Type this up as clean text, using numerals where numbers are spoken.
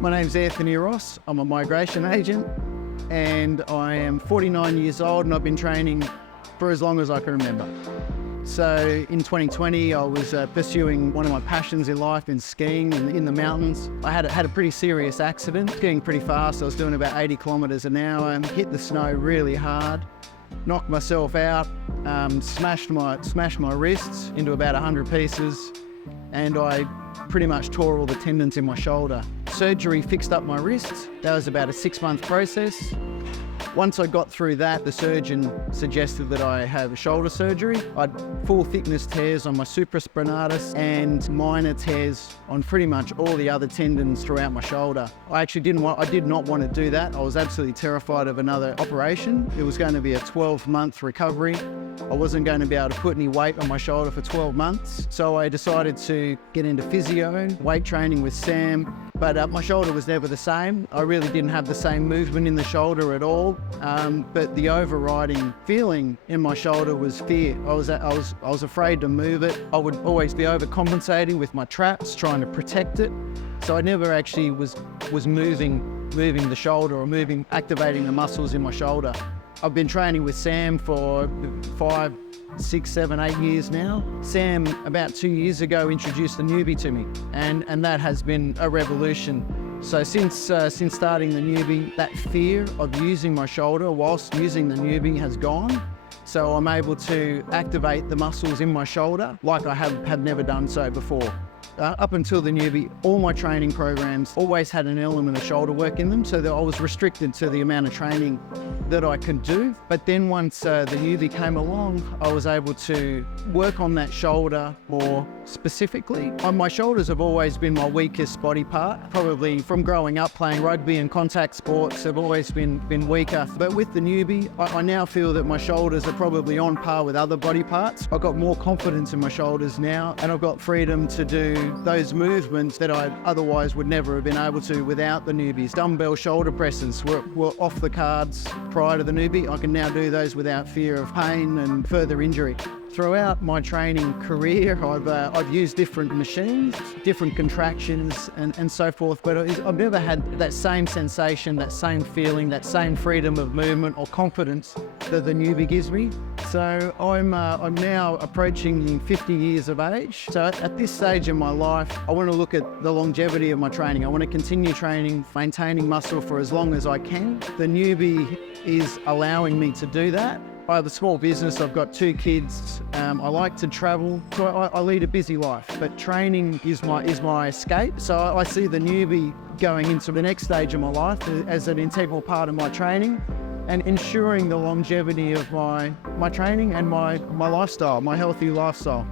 My name's Anthony Ross. I'm a migration agent and I am 49 years old and I've been training for as long as I can remember. So in 2020, I was pursuing one of my passions in life in skiing in the mountains. I had a pretty serious accident, skiing pretty fast. I was doing about 80 kilometers an hour and hit the snow really hard, knocked myself out, smashed my wrists into about 100 pieces, and I pretty much tore all the tendons in my shoulder. Surgery fixed up my wrists. That was about a 6-month process. Once I got through that, the surgeon suggested that I have shoulder surgery. I had full thickness tears on my supraspinatus and minor tears on pretty much all the other tendons throughout my shoulder. I did not want to do that. I was absolutely terrified of another operation. It was going to be a 12-month recovery. I wasn't going to be able to put any weight on my shoulder for 12 months. So I decided to get into physio, weight training with Sam. But my shoulder was never the same. I really didn't have the same movement in the shoulder at all. But the overriding feeling in my shoulder was fear. I was afraid to move it. I would always be overcompensating with my traps, trying to protect it. So I never actually was moving the shoulder or activating the muscles in my shoulder. I've been training with Sam for 5, 6, 7, 8 years now. Sam, about 2 years ago, introduced the Neubie to me, and that has been a revolution. So since starting the Neubie, that fear of using my shoulder whilst using the Neubie has gone. So I'm able to activate the muscles in my shoulder like I have never done so before. Up until the Neubie, all my training programs always had an element of shoulder work in them, so that I was restricted to the amount of training that I could do. But then once the Neubie came along, I was able to work on that shoulder more specifically. My shoulders have always been my weakest body part. Probably from growing up playing rugby and contact sports, have always been weaker. But with the Neubie, I now feel that my shoulders are probably on par with other body parts. I've got more confidence in my shoulders now, and I've got freedom to do those movements that I otherwise would never have been able to without the Neubies. Dumbbell shoulder presses were off the cards prior to the Neubie. I can now do those without fear of pain and further injury. Throughout my training career, I've used different machines, different contractions and so forth, but I've never had that same sensation, that same feeling, that same freedom of movement or confidence that the Neubie gives me. So I'm now approaching 50 years of age. So at this stage in my life, I want to look at the longevity of my training. I want to continue training, maintaining muscle for as long as I can. The Neubie is allowing me to do that. I have a small business, I've got 2 kids, I like to travel, so I lead a busy life, but training is my escape. So I see the Neubie going into the next stage of my life as an integral part of my training and ensuring the longevity of my training and my lifestyle, my healthy lifestyle.